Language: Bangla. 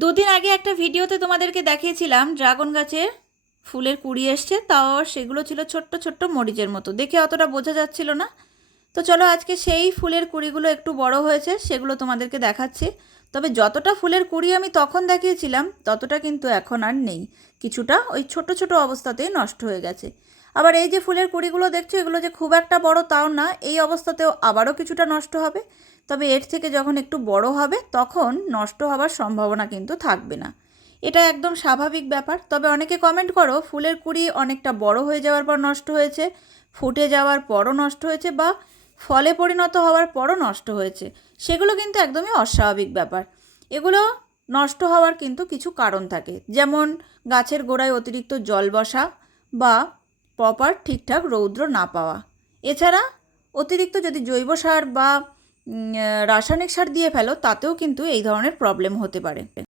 দুদিন আগে একটা ভিডিওতে তোমাদেরকে দেখিয়েছিলাম ড্রাগন গাছের ফুলের কুঁড়ি এসছে, তাও সেগুলো ছিল ছোট্ট ছোট্ট মরিচের মতো, দেখে অতটা বোঝা যাচ্ছিল না। তো চলো আজকে সেই ফুলের কুঁড়িগুলো একটু বড় হয়েছে, সেগুলো তোমাদেরকে দেখাচ্ছি। তবে যতটা ফুলের কুঁড়ি আমি তখন দেখিয়েছিলাম ততটা কিন্তু এখন আর নেই, কিছুটা ওই ছোট ছোট অবস্থাতেই নষ্ট হয়ে গেছে। আবার এই যে ফুলের কুঁড়িগুলো দেখছো, এগুলো যে খুব একটা বড় তাও না, এই অবস্থাতেও আবারও কিছুটা নষ্ট হবে। তবে এর থেকে যখন একটু বড় হবে তখন নষ্ট হওয়ার সম্ভাবনা কিন্তু থাকবে না, এটা একদম স্বাভাবিক ব্যাপার। তবে অনেকে কমেন্ট করো ফুলের কুঁড়ি অনেকটা বড় হয়ে যাওয়ার পর নষ্ট হয়েছে, ফুটে যাওয়ার পরও নষ্ট হয়েছে, বা ফলে পরিণত হওয়ার পরও নষ্ট হয়েছে। সেগুলো কিন্তু একদমই অস্বাভাবিক ব্যাপার। এগুলো নষ্ট হওয়ার কিন্তু কিছু কারণ থাকে, যেমন গাছের গোড়ায় অতিরিক্ত জল বসা বা প্রপার ঠিকঠাক রৌদ্র না পাওয়া। এছাড়া অতিরিক্ত যদি জৈব সার বা রাসায়নিক সার দিয়ে ফেলো, তাতেও কিন্তু এই ধরনের প্রবলেম হতে পারে।